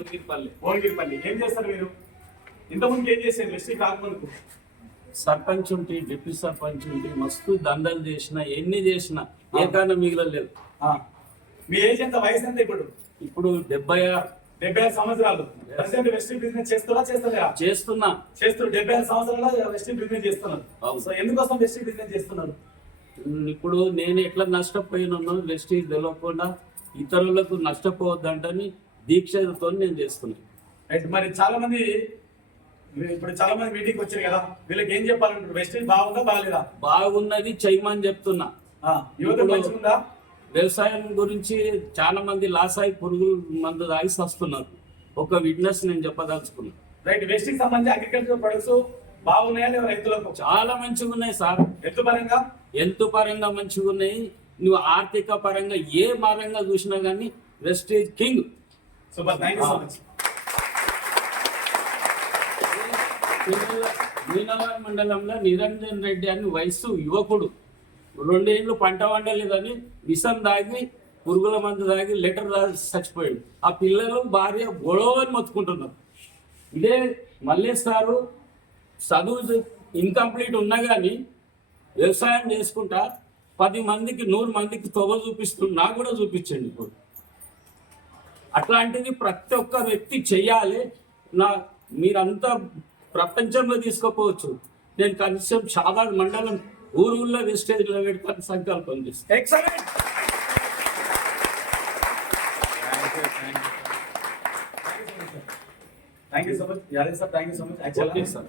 భువనగిరిపల్లి ఏం చేస్తారు మీరు? ఇంతకుముందు ఏం చేశారు వెస్టీ కాకముందుకు? సర్పంచ్ ఉంటే డిప్యూటీ సర్పంచ్ ఉంటే మస్తు దండలు చేసిన ఎన్ని చేసినా ఏ కారణం మిగలలేదు. మీ ఏజ్ ఎంత, వయసు ఎంత ఇప్పుడు? ఇప్పుడు 76 సంవత్సరాలు. ప్రజెంట్ వెస్టీ బిజినెస్ చేస్తున్నా 76 సంవత్సరాలు వెస్టీ బిజినెస్ చేస్తున్నారు. సో ఎందుకోసం వెస్టీ బిజినెస్ చేస్తున్నారు? ఇప్పుడు నేను ఎట్లా నష్టపోయినానో వెస్టీ తెలియకుండా ఇతరులకు నష్టపోవద్దంటని దీక్షతో నేను చేస్తున్నాను. మరి చాలా మంది మీటింగ్ వచ్చారు కదా, వీళ్ళకి ఏం చెప్పాలంటారు? వెస్టీ బాగుందా బాగాలేదా? బాగున్నది చేయమని చెప్తున్నా. యువత మంచిగుందా? వ్యవసాయం గురించి చాలా మంది లాస్ అయి పురుగులు మందు తాగి వస్తున్నారు. ఒక విట్నెస్ నేను చెప్పదలుచుకున్నా. రైట్. వెస్టీకి సంబంధించి అగ్రికల్చర్ ప్రొడక్ట్స్ బాగున్నాయా లేదా రైతులకు? చాలా మంచిగా ఉన్నాయి సార్. హెల్త్ పరంగా మంచిగా ఉన్నాయి. నువ్వు ఆర్థిక పరంగా ఏ పరంగా చూసినా కానీ వెస్టీజ్ కింగ్. Super, thank you so much. మీనవారి మండలంలో నిరంజన్ రెడ్డి అని వయసు యువకుడు 2 ఏళ్ళు పంట వండలేదని విషం దాగి పురుగుల మందు దాగి లెటర్ రాసి చచ్చిపోయాడు. ఆ పిల్లలు భార్య గొడవని మొత్తుకుంటున్నారు. ఇదే మల్లేష్ సారు చదువు ఇన్కంప్లీట్ ఉన్నా కానీ వ్యవసాయం చేసుకుంటా 10 మందికి 100 మందికి తొగ చూపిస్తుంది. నాకు కూడా చూపించండి. ఇప్పుడు అట్లాంటిది ప్రతి ఒక్క వ్యక్తి చెయ్యాలి. మీరంతా ప్రపంచంలో తీసుకోపోవచ్చు. నేను కనీసం సాధారణ మండలం ఊరుల్లో వెస్టేజ్లో పెడతాను సంకల్పం చేస్తాను. Excellent. Thank you so much Yadav sir. Thank you so much. Okay sir.